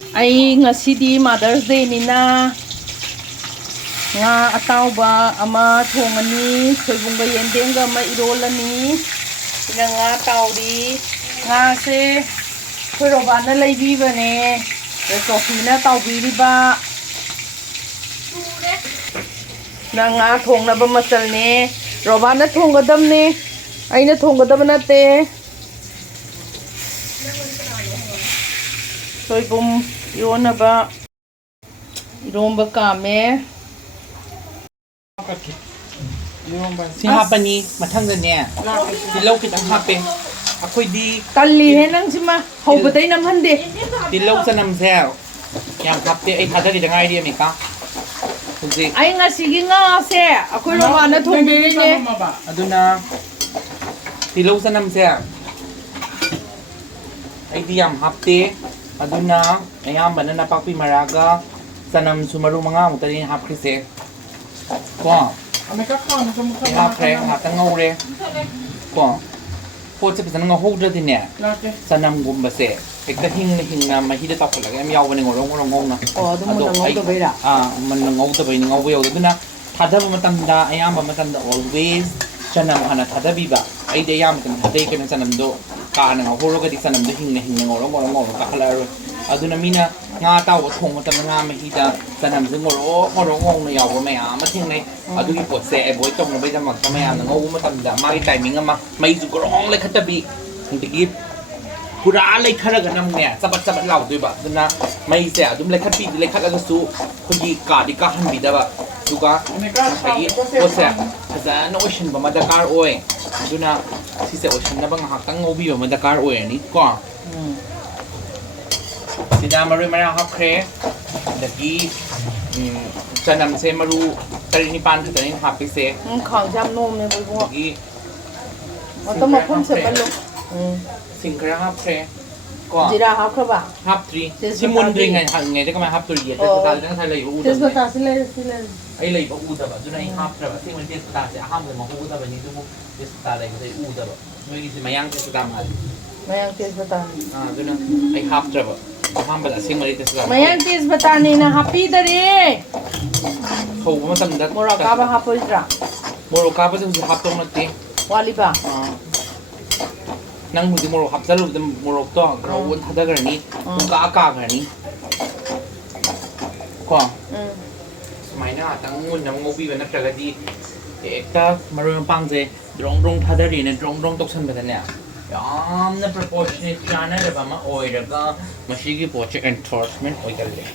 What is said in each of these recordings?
Ay ngasidi Mother's Day nina nga atawba ama thongani soibungga yendengga ama irolani ina nga tawri nga se khorobana laibibane Sofina tawbiriba na nga thongnaba machalne robana thonggadamne aina thonggadaba nate soibum irona iromba kame Hapani mathangdane tilau kitang hape akoidi talli he nang sima haubatai namhande tilau sanam sel yang hapte ai thadari dangai ri amika huji ai ngasigi nga se akoi robana thongbiri ne aduna tilau sanam sel ai di yam hapte aduna ayambana napakpi maraga sanam sumaru manga mutari hapkrise ko hapre hatang ngore ko po se pisan ngahudra dine sanam gumbase ekta hingna mahida tapulaga am yawbani ngorong na ado ngauda beira man ngauda bai ngauba yawduna thadaba matamda ayamba matamda always sanam hana thadabiba ai de yam kan thadai kan sanam do kana ngahoroga di sanam do hingna ngorong ka halaro aduna mina nga taw thong matam nga mahida sanam jing ngorong na yawba maya ma thingnai adugi potse e boy tong na bai jamak maya na ngau matamda magi timing ama mai ju gorong le khatabi hinggi pura le kharaga namne sabat laudoi ba duna mai se adum le khapi le khalaga su khogi ka di ka hanbi da ba duga ai potse hazan ocean ba madakar oi duna si se ocean na bang hakang ngobi ba madakar oi ni ko sida maru mara hakre dagi sanam se maru tarini pan khatanin hapi se khang jam nom ne bo gi to ma phun se ballo singkra hapre ko jira hakhaba hap 3 simundri ngai ngai de kama hap 3 ye te ta dang sai lai u da tesbata sile ai lai ba u da ba dunai hap tra ba simun te ta se aham de ma u da ba ni du te ta lai sai u da ba noi gi mayang te ta ma mayang tesbata duna ai hap tra ba aham ba simun te ta mayang tesbata ni na happy dare khou ma tam da moraka ba hapoidra moroka ba jung hap tong na te waliba nang mudi morok hapsalu dum morok to grawon thada garni ka garni ko maina tang mun nam ngobi ba natraga di ekta maru pangje drong thadari ne drong toksan ba ne yamna proportionate chana re ba ma oiraga mashigi poche enforcement oigalle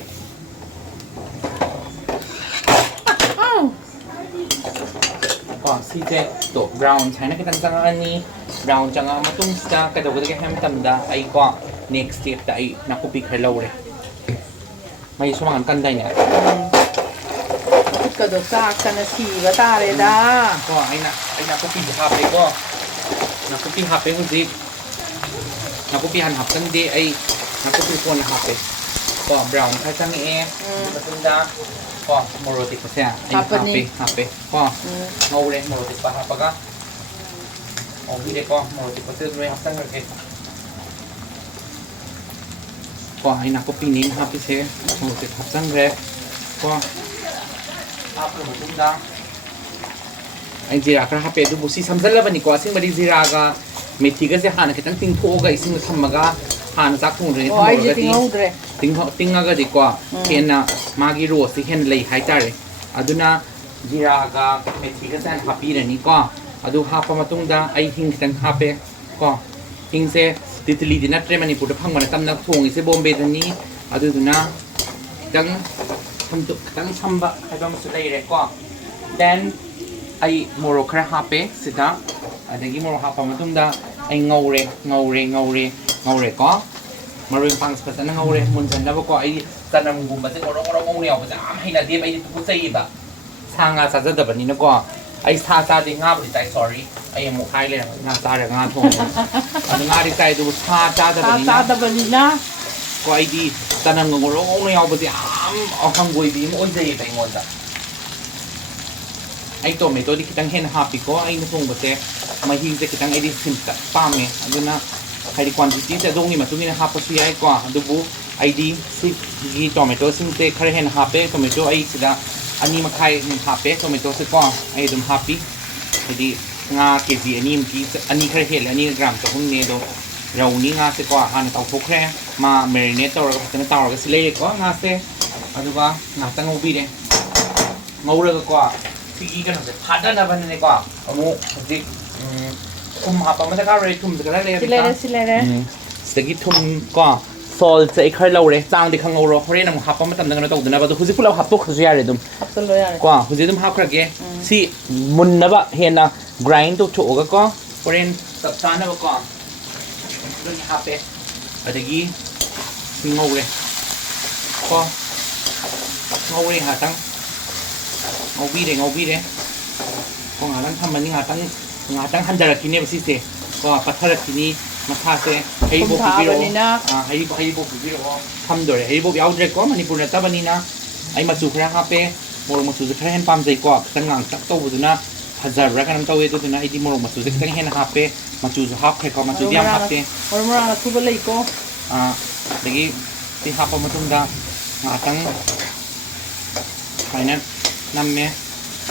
sije to brown china kitang ani brown changa matung sta kadawga hem tamda ai ko next step ta ai nakupi khalawre mai sumangan kanday ne ka do sa kana si ba tare da ko ai nakupi hape ko nakupi hape huji nakupi han hap kan de ai nakupi ko na hape ko brown kha chang e matunda ko morotik pa siya hape ko ngawre morotik pa hapaga o hide ko morotik pa siya may hapsang rake ko ay nako pining hape siya morotik hapsang rake ko hape matunda ay zira ka hape ito busi samsala ba ni ko asing bali zira ka methi ka siya hana kitang tingko ga ising thamaga hana sak thong re tingaga di ko hena magi rose hen lei hai tare aduna jira ga methi ga san happy rani ko adu hapa matungda ai hing kitang hape ko hing se titli dina tre manipur da phangmana tamna thong ise bombe dani aduna kitang thamtu kitang samba haibam su lei re ko then ai moro khra hape sida adagi moro hapa matungda ai ngaure ko maroon pang sa na ngore munsan na ko ai tanam gumba se orong ne ba am hina de ai tu sai ba sanga sa da ba ni na ko ai sa de nga ba tai sorry ai mo khai le nga sa re nga thong an nga ri tai du sa da ba ni na ko ai di tanam ngorong ne ba se am ahang goi bi mo dei tai ngon da ai to me to di kitang hen happy ko ai na thong ba se mahi se kitang ai di sim ta pa me aduna hari quantity te dongi matungin hapo siya ko adubu ꯑꯩꯗꯤ ꯁꯤꯒꯤ ꯇꯣꯃꯦꯇꯣꯁꯤꯡꯁꯦ ꯈꯔ ꯍꯦꯟꯅ ꯍꯥꯞꯄꯦ tomato ꯑꯩ ꯁꯤꯗ 2 मखाई ꯍꯥꯞꯄꯦ ꯇꯣꯃꯦꯇꯣꯁꯦ ꯀꯣ ꯑꯩ ꯑꯗꯨꯝ ꯍꯥꯞꯄꯤ ꯍꯥꯏꯗꯤ ꯉꯥ ꯀꯦꯖꯤ 2 2 ꯈꯔ ꯍꯦꯜꯂꯦ 2 ꯒ꯭ꯔꯥꯝ 3ꯅꯦ ꯑꯗꯣ ꯔꯧꯅꯤ ꯉꯥꯁꯦ ꯀꯣ ꯍꯥꯟꯅ ꯇꯥꯎꯊꯣꯛꯈ꯭ꯔꯦ ꯃꯥ ꯃꯦꯔꯤꯅꯦꯠ ꯇꯧꯔꯒ ꯐꯖꯅ ꯇꯥꯎꯔꯒ ꯁꯤ ꯂꯩꯔꯦꯀꯣ ꯉꯥꯁꯦ ꯑꯗꯨꯒ ꯉꯥꯛꯇꯪ ꯉꯧꯕꯤꯔꯦ ꯉꯧꯔꯒ ꯀꯣ ꯁꯤꯒꯤ ꯀꯩꯅꯣꯁꯦ ꯐꯥꯗꯅꯕꯅꯦꯀꯣ ꯑꯃꯨꯛ ꯍꯧꯖꯤꯛ ꯊꯨꯝ ꯍꯥꯞꯄ ꯑꯃ ꯗꯔꯀꯥꯔ ꯑꯣꯏꯔꯦ ꯊꯨꯝꯁꯦ ꯈꯔ ꯂꯩꯔꯦ ꯁꯤꯗꯒꯤ ꯊꯨꯝ ꯀꯣ ꯁꯣꯜꯠꯁꯦ ꯑꯩ ꯈꯔ ꯂꯧꯔꯦ ꯆꯥꯡꯗꯤ ꯈꯪꯍꯧꯔꯣ ꯍꯣꯔꯦꯟ ꯑꯃꯨꯛ ꯍꯥꯞꯄ ꯃꯇꯝꯗ ꯀꯩꯅꯣ ꯇꯧꯗꯅꯕ ꯑꯗꯣ ꯍꯧꯖꯤꯛ ꯄꯨꯂꯞ ꯍꯥꯞꯇꯣꯛꯈ꯭ꯔꯁꯨ ꯌꯥꯔꯦ ꯑꯗꯨꯝ ꯍꯥꯞꯆꯜꯂꯣ ꯌꯥꯔꯦ ꯀꯣ ꯍꯧꯖꯤꯛ ꯑꯗꯨꯝ ꯍꯥꯞꯈ꯭ꯔꯒꯦ ꯁꯤ ꯃꯨꯟꯅꯕ ꯍꯦꯟꯅ ꯒ꯭ꯔꯥꯏꯟ ꯇꯧꯊꯣꯛꯑꯒ ꯀꯣ ꯍꯣꯔꯦꯟ ꯆꯞ ꯆꯥꯅꯕ ꯀꯣ ꯑꯗꯨꯝ ꯍꯥꯞꯄꯦ ꯑꯗꯒꯤ ꯁꯤ ꯉꯧꯔꯦ ꯀꯣ ꯉꯧꯔꯦ ꯉꯥꯛꯇꯪ ꯉꯧꯕꯤꯔꯦ ꯀꯣ ꯉꯥꯛꯇꯪ ꯊꯝꯃꯅꯤ ꯉꯥꯛꯇꯪ ꯍꯟꯊꯔꯛꯈꯤꯅꯦꯕ ꯁꯤꯁꯦ ꯀꯣ ꯄꯠꯊꯔꯛꯈꯤꯅꯤ ꯃꯁꯥꯁꯦ ꯍꯩꯔꯤꯕꯣꯞ ꯄꯤꯕꯤꯔꯛꯑꯣ ꯍꯩꯔꯤꯕꯣꯞ ꯄꯤꯕꯤꯔꯛꯑꯣ ꯊꯝꯗꯣꯔꯦ ꯍꯩꯔꯤꯕꯣꯞ ꯌꯥꯎꯗ꯭ꯔꯦꯀꯣ ꯃꯅꯤꯄꯨꯔ ꯅꯠꯇꯕꯅꯤ나 ꯑꯩ ꯃꯆꯨ ꯈꯔ ꯍꯥꯞꯄꯦ ꯃꯣꯔꯣꯛ ꯃꯆꯨꯁꯦ ꯈꯔ ꯍꯦꯟꯅ ꯄꯥꯝꯖꯩꯀꯣ ꯈꯤꯇꯪ ꯉꯥꯡꯇꯛ ꯇꯧꯕꯗꯨꯅ ꯐꯖꯕ꯭ꯔꯥ ꯀꯩꯅꯣꯝ ꯇꯧꯋꯦ ꯑꯗꯨꯗꯨꯅ ꯑꯩꯗꯤ ꯃꯣꯔꯣꯛ ꯃꯆꯨꯁꯦ ꯈꯤꯇꯪ ꯍꯦꯟꯅ ꯍꯥꯞꯄꯦ ꯃꯆꯨꯁꯨ ꯍꯥꯞꯈ꯭ꯔꯦꯀꯣ ꯃꯆꯨꯗꯤ ꯌꯥꯝ ꯍꯥꯞꯇꯦ ꯃꯔꯨ ꯃꯔꯥꯡ ꯑꯁꯨꯕ ꯂꯩꯀꯣ ꯑꯗꯒꯤ ꯁꯤ ꯍꯥꯞꯄ ꯃꯇꯨꯡꯗ ꯉꯥꯛꯇꯪ ꯁꯨꯃꯥꯏꯅ ꯅꯝꯃꯦ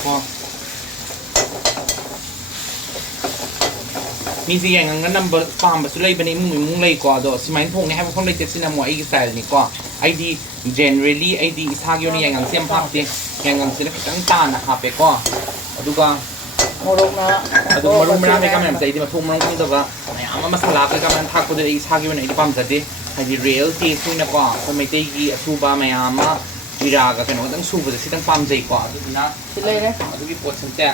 ꯀꯣ ꯃꯤꯁꯦ ꯌꯥꯏꯉꯪꯒ ꯅꯝꯕ ꯄꯥꯝꯕꯁꯨ ꯂꯩꯕꯅꯦ ꯏꯃꯨꯡ ꯂꯩꯀꯣ ꯑꯗꯣ ꯁꯨꯃꯥꯏꯅ ꯊꯣꯡꯉꯦ ꯍꯥꯏꯕ ꯃꯐꯝ ꯂꯩꯇꯦ ꯁꯤꯅ ꯑꯃꯨꯛ ꯑꯩꯒꯤ ꯁ꯭ꯇꯥꯏꯜꯅꯤꯀꯣ ꯑꯩꯗꯤ ꯖꯦꯅꯔꯦꯂꯤ ꯑꯩꯗꯤ ꯏꯁꯥꯒꯤ ꯑꯣꯏꯅ ꯌꯥꯏꯉꯪꯁꯦ ꯌꯥꯝ ꯍꯥꯞꯇꯦ ꯌꯥꯏꯉꯪꯁꯤꯅ ꯈꯤꯇꯪ ꯇꯥꯅ ꯍꯥꯞꯄꯦꯀꯣ ꯑꯗꯨꯒ ꯑꯗꯨ ꯃꯔꯨ ꯃꯔꯥꯡ ꯀꯩꯀꯥ ꯃꯌꯥꯝꯁꯦ ꯑꯩꯗꯤ ꯃꯊꯣꯡ ꯃꯔꯝ ꯈꯪꯗꯕ ꯃꯌꯥꯝ ꯑꯃ ꯃꯁꯥꯂꯥ ꯀꯩꯀꯥ ꯃꯌꯥꯝ ꯊꯥꯛꯄꯗ ꯑꯩ ꯏꯁꯥꯒꯤ ꯑꯣꯏꯅ ꯑꯩꯗꯤ ꯄꯥꯝꯖꯗꯦ ꯍꯥꯏꯗꯤ ꯔꯤꯌꯦꯜ ꯇꯦꯁ ꯑꯣꯏꯅꯀꯣ ꯑꯩꯈꯣꯏ ꯃꯩꯇꯩꯒꯤ ꯑꯁꯨꯕ ꯃꯌꯥꯝ ꯑꯃ ꯖꯤꯔꯥꯒ ꯀꯩꯅꯣꯗꯪ ꯁꯨꯕꯁꯦ ꯁꯤꯇꯪ ꯄꯥꯝꯖꯩꯀꯣ ꯑꯗꯨꯗꯨꯅ ꯑꯗꯨꯒꯤ ꯄꯣꯠꯁꯤꯡꯁꯦ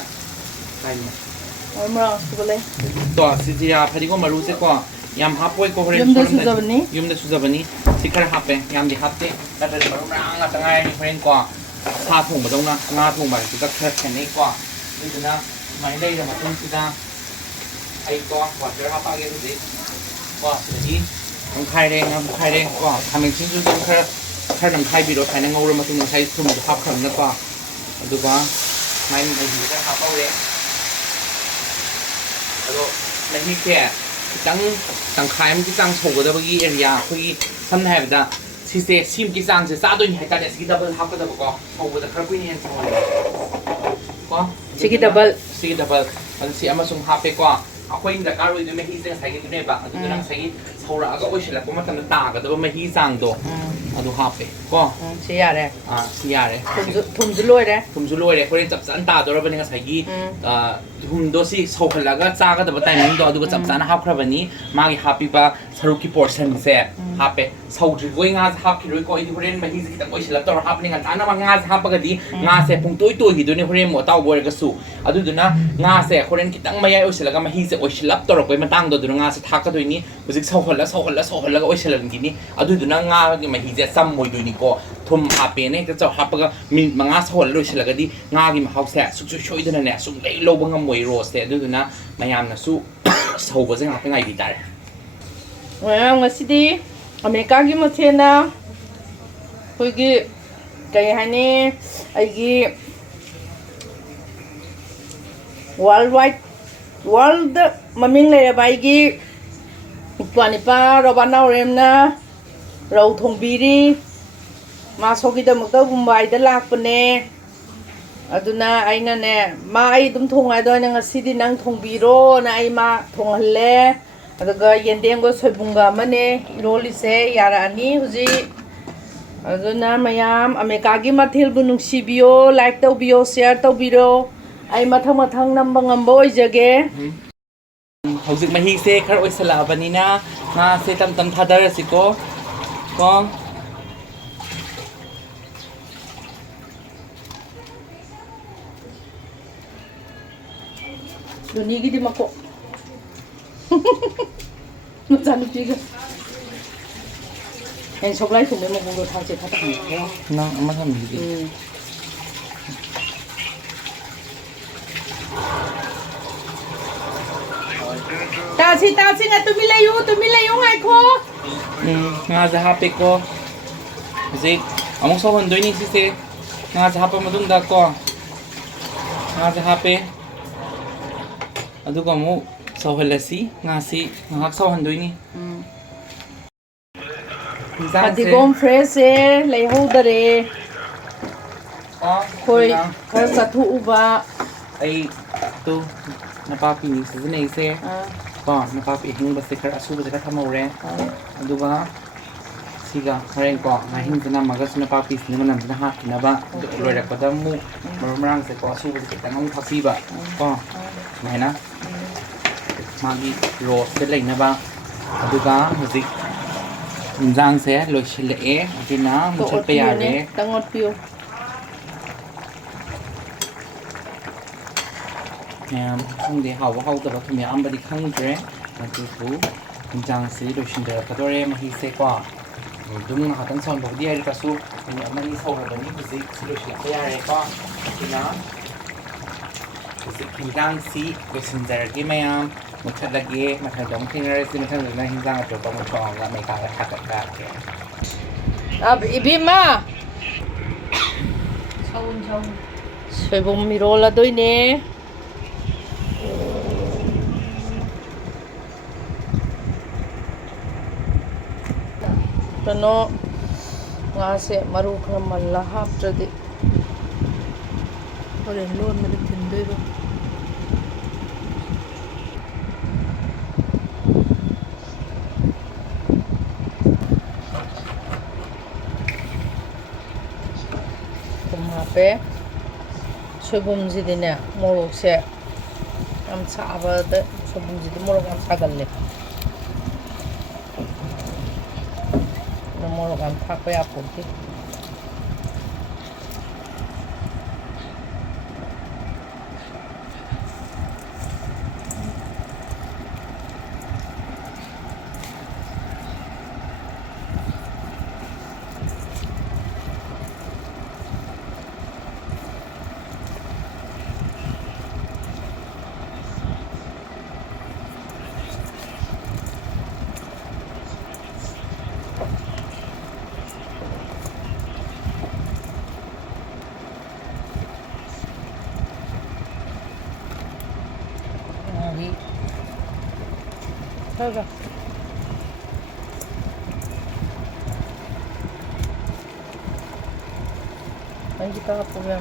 ꯇꯣ ꯁꯤ ꯖꯤꯔꯥ ꯐꯗꯤꯒꯣꯝ ꯃꯔꯨꯁꯦꯀꯣ ꯌꯥꯝ ꯍꯥꯞꯄꯣꯏꯀꯣ ꯍꯣꯔꯦꯟ ꯌꯨꯝꯗ ꯁꯨꯖꯕꯅꯤ ꯁꯤ ꯈꯔ ꯍꯥꯞꯄꯦ ꯌꯥꯝꯗꯤ ꯍꯥꯞꯇꯦ ꯅꯠꯇ꯭ꯔꯗꯤ ꯃꯔꯨ ꯃꯔꯥꯡ ꯉꯥꯛꯇ ꯉꯥꯏꯔꯅꯤ ꯍꯣꯔꯦꯟ ꯀꯣ ꯁꯥ ꯊꯣꯡꯕꯗꯧꯅ ꯉꯥ ꯊꯣꯡꯕ ꯍꯥꯏꯁꯤꯒ ꯈꯔ ꯈꯦꯠꯅꯩꯀꯣ ꯑꯗꯨꯗꯨꯅ ꯁꯨꯃꯥꯏꯅ ꯂꯩꯔ ꯃꯇꯨꯡꯁꯤꯗ ꯑꯩꯀꯣ ꯋꯥꯇꯔ ꯍꯥꯞꯄꯛꯑꯒꯦ ꯍꯧꯖꯤꯛ ꯀꯣ ꯁꯤꯗꯒꯤ ꯅꯝꯈꯥꯏꯔꯦ ꯀꯣ ꯈꯥꯃꯦꯟꯁꯤꯟꯁꯨ ꯑꯗꯨꯝ ꯈꯔ ꯅꯝꯈꯥꯏꯕꯤꯔꯣ ꯁꯨꯃꯥꯏꯅ ꯉꯧꯔ ꯃꯇꯨꯡꯗ ꯉꯁꯥꯏ ꯊꯨꯝꯁꯨ ꯍꯥꯞꯈ꯭ꯔꯕꯅꯀꯣ ꯑꯗꯨꯒ ꯁꯨꯃꯥꯏꯅ ꯃꯍꯤꯁꯦ ꯈꯔ ꯍꯥꯞꯄꯧꯔꯦ ꯑꯗꯣ ꯃꯍꯤꯁꯦ ꯈꯤꯇꯪ ꯇꯪꯈꯥꯏ ꯑꯃꯒꯤ ꯆꯥꯡ ꯁꯧꯒꯗꯕꯒꯤ ꯑꯦꯔꯤꯌꯥ ꯑꯩꯈꯣꯏꯒꯤ ꯁꯝꯅ ꯍꯥꯏꯔꯕꯗ ꯁꯤꯁꯦ ꯁꯤꯃꯨꯛꯀꯤ ꯆꯥꯡꯁꯦ ꯆꯥꯗꯣꯏꯅꯤ ꯍꯥꯏꯇꯥꯔꯦ ꯑꯁꯤꯒꯤ ꯗꯕꯜ ꯍꯥꯞꯀꯗꯕꯀꯣ ꯁꯧꯕꯗ ꯈꯔ ꯀꯨꯏꯅ ꯍꯦꯟꯅ ꯁꯧꯍꯜꯂꯦ ꯀꯣ ꯁꯤꯒꯤ ꯗꯕꯜ ꯑꯗꯨ ꯁꯤ ꯑꯃꯁꯨꯡ ꯍꯥꯞꯄꯦꯀꯣ ꯑꯩꯈꯣꯏꯅ ꯗꯔꯀꯥꯔ ꯑꯣꯏꯗꯣꯏ ꯃꯍꯤꯁꯦ ꯉꯁꯥꯏꯒꯤꯗꯨꯅꯦꯕ ꯑꯗꯨꯗꯨꯅ ꯉꯁꯥꯏꯒꯤ ꯁꯧꯔꯛꯑꯒ ꯑꯣꯏꯁꯤꯜꯂꯛꯄ ꯃꯇꯝꯗ ꯇꯥꯒꯗꯕ ꯃꯍꯤ ꯆꯥꯡꯗꯣ ꯑꯗꯨ ꯍꯥꯞꯄꯦ ꯀꯣ ꯁꯤ ꯌꯥꯔꯦ ꯁꯤ ꯌꯥꯔꯦ ꯊꯨꯝꯁꯨ ꯂꯣꯏꯔꯦ ꯍꯣꯔꯦꯟ ꯆꯞ ꯆꯥꯅ ꯇꯥꯗꯧꯔꯕꯅꯤ ꯉꯁꯥꯏꯒꯤ ꯊꯨꯝꯗꯣ ꯁꯤ ꯁꯧꯍꯜꯂꯒ ꯆꯥꯒꯗꯕ ꯇꯥꯏꯃꯤꯡꯗꯣ ꯑꯗꯨꯒ ꯆꯞ ꯆꯥꯅ ꯍꯥꯞꯈ꯭ꯔꯕꯅꯤ ꯃꯥꯒꯤ ꯍꯥꯞꯄꯤꯕ ꯁꯔꯨꯛꯀꯤ ꯄꯣꯔꯁꯟꯁꯦ ꯍꯥꯞꯄꯦ ꯁꯧꯗ꯭ꯔꯤꯕꯣꯏ ꯉꯥꯁꯦ ꯍꯥꯞꯈꯤꯔꯣꯏꯀꯣ ꯑꯩꯗꯤ ꯍꯣꯔꯦꯟ ꯃꯍꯤꯁꯦ ꯈꯤꯇꯪ ꯑꯣꯏꯁꯤꯜꯂꯞ ꯇꯧꯔ ꯍꯥꯞꯄꯅꯤ ꯉꯟꯇꯥꯅ ꯉꯥꯁꯦ ꯍꯥꯞꯄꯒꯗꯤ ꯉꯥꯁꯦ ꯄꯨꯡꯇꯣꯏ ꯇꯣꯏꯈꯤꯗꯣꯏꯅꯦ ꯍꯣꯔꯦꯟ ꯑꯃꯨꯛ ꯑꯇꯥꯎꯕ ꯑꯣꯏꯔꯒꯁꯨ ꯑꯗꯨꯗꯨꯅ ꯉꯥꯁꯦ ꯍꯣꯔꯦꯟ ꯈꯤꯇꯪ ꯃꯌꯥꯏ ꯑꯣꯏꯁꯤꯜꯂꯒ ꯃꯍꯤꯁꯦ ꯑꯣꯏꯁꯤꯜꯂꯞ ꯇꯧꯔꯛꯄꯩ ꯃꯇꯥꯡꯗꯣ ꯑꯗꯨꯅ ꯉꯥꯁꯦ ꯊꯥꯛꯀꯗꯣꯏꯅꯤ ꯍꯧꯖꯤꯛ ꯁꯧꯍꯜꯂꯒ ꯑꯣꯏꯁꯤꯜꯍꯟꯈꯤꯅꯤ ꯑꯗꯨꯗꯨꯅ ꯉꯥꯒꯤ ꯃꯍꯤꯁꯦ ꯆꯝꯃꯣꯏꯗꯣꯏꯅꯤꯀꯣ ꯊꯨꯝ ꯍꯥꯞꯄꯦꯅ ꯍꯦꯛꯇ ꯍꯥꯞꯄꯒ ꯃꯤꯅꯤꯠ 5 ꯁꯧꯍꯜꯂ ꯂꯣꯏꯁꯤꯜꯂꯒꯗꯤ ꯉꯥꯒꯤ ꯃꯍꯥꯎꯁꯦ ꯁꯨꯡꯁꯣꯏ ꯁꯣꯏꯗꯅꯅꯦ ꯁꯨꯡꯂꯩ ꯂꯧꯕ ꯉꯝꯃꯣꯏ ꯔꯣꯁꯁꯦ ꯑꯗꯨꯗꯨꯅ ꯃꯌꯥꯝꯅꯁꯨ ꯁꯧꯕꯁꯦ ꯉꯥꯛꯇ ꯉꯥꯏꯕꯤ ꯇꯥꯔꯦ ꯃꯌꯥꯝ ꯉꯁꯤꯗꯤ ꯑꯃꯦꯔꯤꯀꯥꯒꯤ ꯃꯊꯦꯜꯅ ꯑꯩꯈꯣꯏꯒꯤ ꯀꯩ ꯍꯥꯏꯅꯤ ꯑꯩꯒꯤ ꯋꯥꯔꯜꯗ ꯃꯃꯤꯡ ꯂꯩꯔꯕ ꯑꯩꯒꯤ ꯏꯄ꯭ꯋꯥꯅꯤꯄꯥ ꯔꯣꯕꯥ ꯅꯥꯎꯔꯦꯝꯅ ꯔꯧ ꯊꯣꯡꯕꯤꯔꯤ ꯃꯥꯁꯣꯒꯤꯗꯃꯛꯇ ꯃꯨꯝꯕꯥꯏꯗ ꯂꯥꯛꯄꯅꯦ ꯑꯗꯨꯅ ꯑꯩꯅꯅꯦ ꯑꯩ ꯑꯗꯨꯝ ꯊꯣꯡꯉꯦ ꯑꯗꯣ ꯑꯩꯅ ꯉꯁꯤꯗꯤ ꯅꯪ ꯊꯣꯡꯕꯤꯔꯣꯅ ꯑꯩ ꯃꯥ ꯊꯣꯡꯍꯜꯂꯦ ꯑꯗꯨꯒ ꯌꯦꯟꯗꯦꯝꯒ ꯁꯣꯏꯕꯨꯝꯒ ꯑꯃꯅꯦ ꯏꯔꯣꯜꯂꯤꯁꯦ ꯌꯥꯔꯛꯑꯅꯤ ꯍꯧꯖꯤꯛ ꯑꯗꯨꯅ ꯃꯌꯥꯝ ꯑꯃꯦꯔꯤꯀꯥꯒꯤ ꯃꯊꯦꯜꯕꯨ ꯅꯨꯡꯁꯤꯕꯤꯌꯣ ꯂꯥꯏꯛ ꯇꯧꯕꯤꯌꯣ ꯁꯤꯌꯔ ꯇꯧꯕꯤꯔꯣ ꯑꯩ ꯃꯊꯪ ꯅꯝꯕ ꯉꯝꯕ ꯑꯣꯏꯖꯒꯦ ꯍꯧꯖꯤꯛ ꯃꯍꯤꯁꯦ ꯈꯔ ꯑꯣꯏꯁꯜꯂꯛꯑꯕꯅꯤꯅ ꯉꯥꯁꯦ ꯇꯝ ꯊꯥꯗꯔꯁꯤꯀꯣ ꯂꯨꯅꯤꯒꯤꯗꯤ ꯃꯀꯣꯛ ꯃꯆꯥꯅꯨꯄꯤꯒ ꯁꯣꯛꯂꯥꯏ ꯊꯣꯡꯕꯩ ꯃꯀꯣꯛꯗꯣ ꯊꯥꯛꯁꯦ ꯊꯥꯛꯇ ꯅꯪ ꯑꯃ ꯊꯝꯕꯤꯒꯦ ꯇꯥꯁꯤ ꯇꯨꯃꯤꯟ ꯂꯩꯌꯨ ꯉꯥꯏꯈꯣ ꯉꯥꯁꯦ ꯍꯥꯞꯄꯦꯀꯣ ꯍꯧꯖꯤꯛ ꯑꯃꯨꯛ ꯁꯧꯍꯟꯗꯣꯏꯅꯤ ꯁꯤꯁꯦ ꯉꯥꯁꯦ ꯍꯥꯞꯄ ꯃꯇꯨꯡꯗ ꯀꯣ ꯉꯥꯁꯦ ꯍꯥꯞꯄꯦ ꯑꯗꯨꯒ ꯑꯃꯨꯛ ꯁꯧꯍꯜꯂꯁꯤ ꯉꯥꯁꯤ ꯉꯥꯏꯍꯥꯛ ꯁꯧꯍꯟꯗꯣꯏꯅꯤ Patigom fresh leihudare. Khoi khar sathu uba. Ai tu napapi ni season se ko napapi hing ba se khar asu ba se khar thamore aduga siga haren ko na hing na maga suna papi ni manam na ha na ba lore ko da mu marang se ko asu ba se tang ng thapi ba ko mai na magi roast se lai na ba aduga muzik injang se loi shile e adina mu chal pe ya re tangot piu không để hậu hậu tập thì mình ăn bữa đi không dễ mà từ từ mình chẳng xử được chuyện đó cái đó em hi xe qua đúng là họ đang son bọc đi ở cái số mình ăn mang đi sau rồi mình cứ xử được chuyện cái này qua thì nó thì đang xí cái chuyện đó cái mày một thật là ghê mà thằng giống khi nó xí mà thằng này hình dạng là chỗ một tròn là mày cả là khác cả ibima soibum mirola doine Kano nga se maru khra malla hap tradi ore lon mere tindoi ro pe soibum ji dine morok se am chaba de soibum ji de morok am chagalle morok am thakpa ya purti Taga. Ayan kita kapag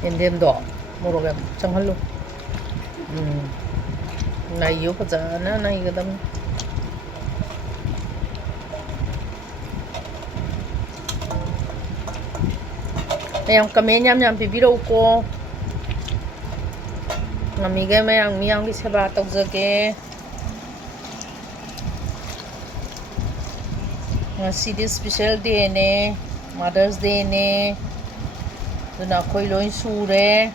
Yendem do morogam changhallu naiyo fajana nai gadam ayam kame nyam pibiro ko ngamiga mayang miyang gi seba tawjage ngasi special day ne Mother's Day ne Duna ako'y loin sure.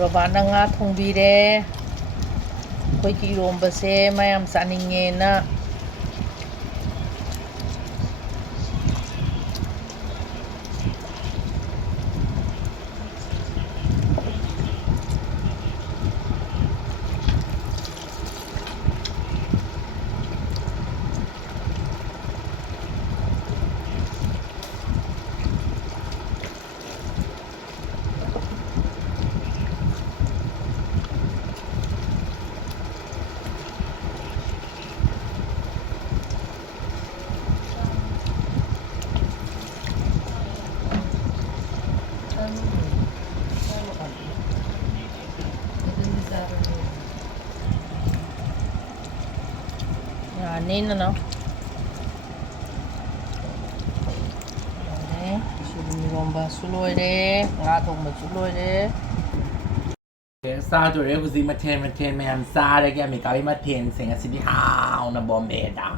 Robana nga thongbire. Ako'y kiromba se mayam saningena. Nina no. Đấy, mình gồm bà su lôi đi, ngã thùng bà su lôi đi. Sa rồi đấy, cái gì mà thêm mày ăn sa đấy, cái mình cái mà thêm sinh cái gì hào nó bom bể đã.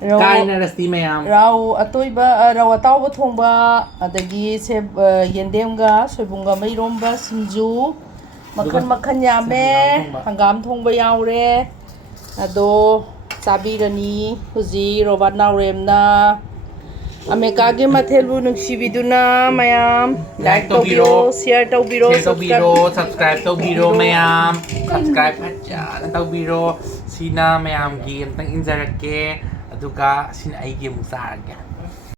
Cái này là gì mày ăn? Rau atoiba, rau atau ba thongba, adagi se yendemga, soibunga mairomba, sinju. ꯃꯈꯟ ꯌꯥꯝꯃꯦ ꯍꯪꯒꯥꯝ ꯊꯣꯡꯕ ꯌꯥꯎꯔꯦ ꯑꯗꯣ ꯆꯥꯕꯤꯔꯅꯤ ꯍꯧꯖꯤꯛ Robert ꯅꯥꯎꯔꯦꯝꯅ ꯑꯃꯦꯔꯤꯀꯥꯒꯤ ꯃꯊꯦꯜꯕꯨ ꯅꯨꯡꯁꯤꯕꯤꯗꯨꯅ ꯃꯌꯥꯝ like ꯇꯧꯕꯤꯔꯣ ꯁꯤꯌꯔ ꯇꯧꯕꯤꯔꯣ ꯁꯕꯁꯀ꯭ꯔꯥꯏꯕ ꯇꯧꯕꯤꯔꯣ ꯃꯌꯥꯝ ꯁꯕꯁꯀ꯭ꯔꯥꯏꯕ ꯐꯖꯅ ꯇꯧꯕꯤꯔꯣ ꯁꯤꯅ ꯃꯌꯥꯝꯒꯤ ꯑꯝꯇꯪ ꯏꯟꯖꯔꯛꯀꯦ ꯑꯗꯨꯒ ꯁꯤꯅ ꯑꯩꯒꯤ ꯑꯃꯨꯛ ꯆꯥꯔꯒꯦ